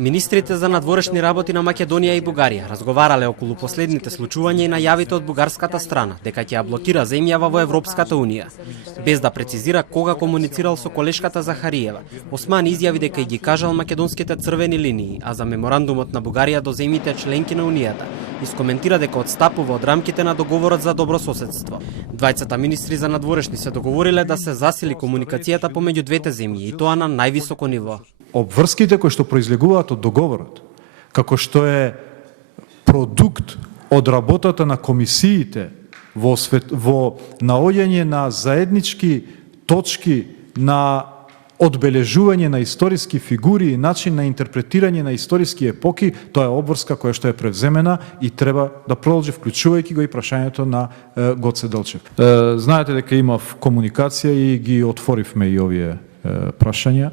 Министрите за надворешни работи на Македонија и Бугарија разговарале околу последните случувања и најавите од бугарската страна дека ќе ја блокира земјава во Европската унија. Без да прецизира кога комуницирал со колешката Захариева, Османи изјави дека и ги кажал македонските црвени линии, а за меморандумот на Бугарија до земјите членки на Унијата искоментира дека отстапува од рамките на договорот за добрососедство. Двајцата министри за надворешни се договориле да се засили комуникацијата помеѓу двете земји и тоа на највисоко ниво. Обврските кои што произлегуваат од договорот, како што е продукт од работата на комисиите во наоѓање на заеднички точки на одбележување на историски фигури и начин на интерпретирање на историски епоки, тоа е обврска која што е превземена и треба да продолжи, вклучувајќи го и прашањето на Гоце Делчев. Знаете дека имав комуникација и ги отворивме и овие прашања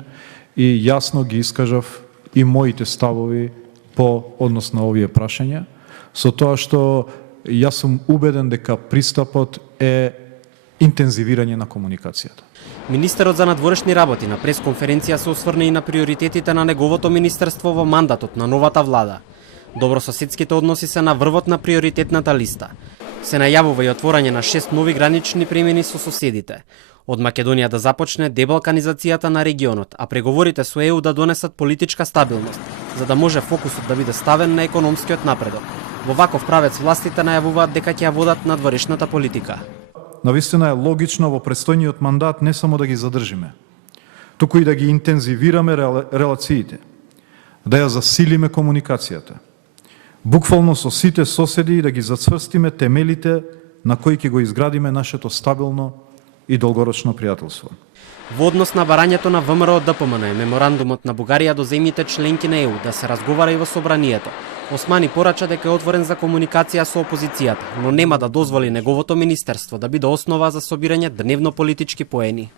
и јасно ги искажав и моите ставови по однос на овие прашања, со тоа што јас сум убеден дека пристапот е интензивирање на комуникацијата. Министерот за надворешни работи на пресконференција се осврна и на приоритетите на неговото министерство во мандатот на новата влада. Добрососедските односи се на врвот на приоритетната листа. Се најавува и отворање на 6 нови гранични премини со соседите. Од Македонија да започне дебалканизацијата на регионот, а преговорите со ЕУ да донесат политичка стабилност, за да може фокусот да биде ставен на економскиот напредок. Во ваков правец властите најавуваат дека ќе ја водат надворешната политика. Навистина е логично во предстојниот мандат не само да ги задржиме, туку и да ги интензивираме релациите, да ја засилиме комуникацијата, буквално со сите соседи и да ги зацврстиме темелите на кои ќе го изградиме нашето стабилно и долгорочно пријателство. Во однос на барањето на ВМРО ДПМН е меморандумот на Бугарија до земјите членки на ЕУ да се разговара и во собранието. Османи порача дека е отворен за комуникација со опозицијата, но нема да дозволи неговото министерство да биде основа за собирање дневно политички поени.